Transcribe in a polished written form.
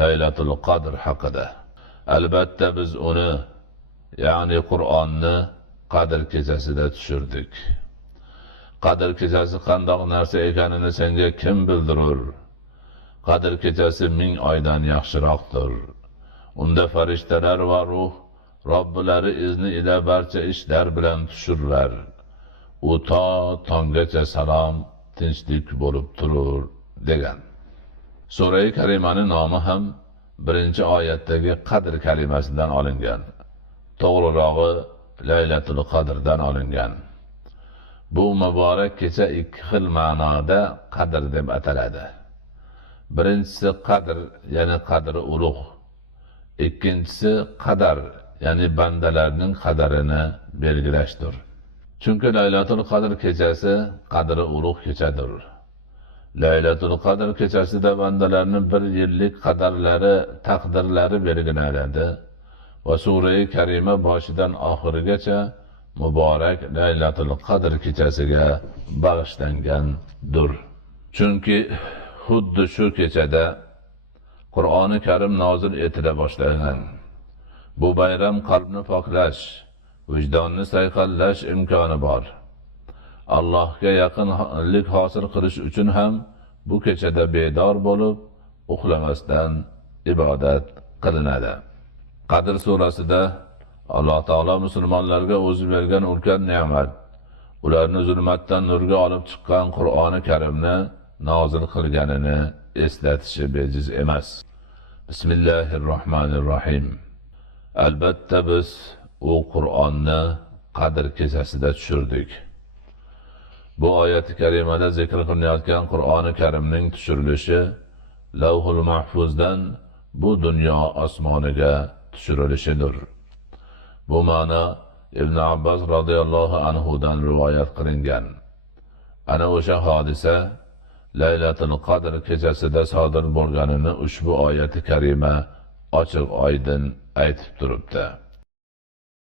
Laylatul Qadr haqida. Albatta biz uni, ya'ni Qur'onni Qadr kechasida tushirdik. Qadr kechasi qandoq narsa ekanini senga kim bildirur? Qadr kechasi 1000 oydan yaxshiroqdir. Unda farishtalar va ruh Robbilari izni ila barcha ishlar bilan tushurlar. U to tonggacha salom, tinchlik bo'lib turur degan. Sura-i Karimaning nomi ham birinchi oyatdagi Qadr kalimasidan olingan. To'g'rirog'i Laylatul Qadrdan olingan. Bu muborak kecha ikki xil ma'noda Qadr deb ataladi. Birinchisi Qadr, ya'ni qadri ulug'. Ikkinchisi Qadar, ya'ni bandalarning qadarini belgilashdir. Chunki Laylatul Qadr kechasi qadri ulug' kechadir. Laylatul Qadr kechasida bandalarning bir yillik qadarlari, taqdirlari belgilanadi va sura-i Karima boshidan oxirigacha muborak Laylatul Qadr kechasiga bag'ishlangandir. Chunki xuddi shu kechada Qur'oni Karim nozil etila boshlangan. Bu bayram qalbni poklash, vijdonni sayqallash imkoni bor. Allohga yaqinlik hosil qilish uchun ham bu kechada bedor bo'lib, uxlamasdan ibodat qilinadi. Qadr surasida Alloh taolo musulmonlarga o'zi bergan ulkan ne'mat, ularni zulmatdan nurga olib chiqqan Qur'oni Karimni nozil qilganini eslatishi bejiz emas. Bismillahirrohmanirrohim. Albatta biz u Qur'onni Qadr kechasida tushirdik. Bu oyat-i karimada zikr qilinayotgan Qur'oni Karimning tushirilishi Lavhul Mahfuzdan bu dunyo osmoniga tushirilishidir. Bu ma'no Ibn Abbas radhiyallohu anhudan rivoyat qilingan. Ana o'sha hodisa Laylatul Qadr kechasida sodir bo'lganini ushbu oyat-i karima ochiq oydin aytib turibdi.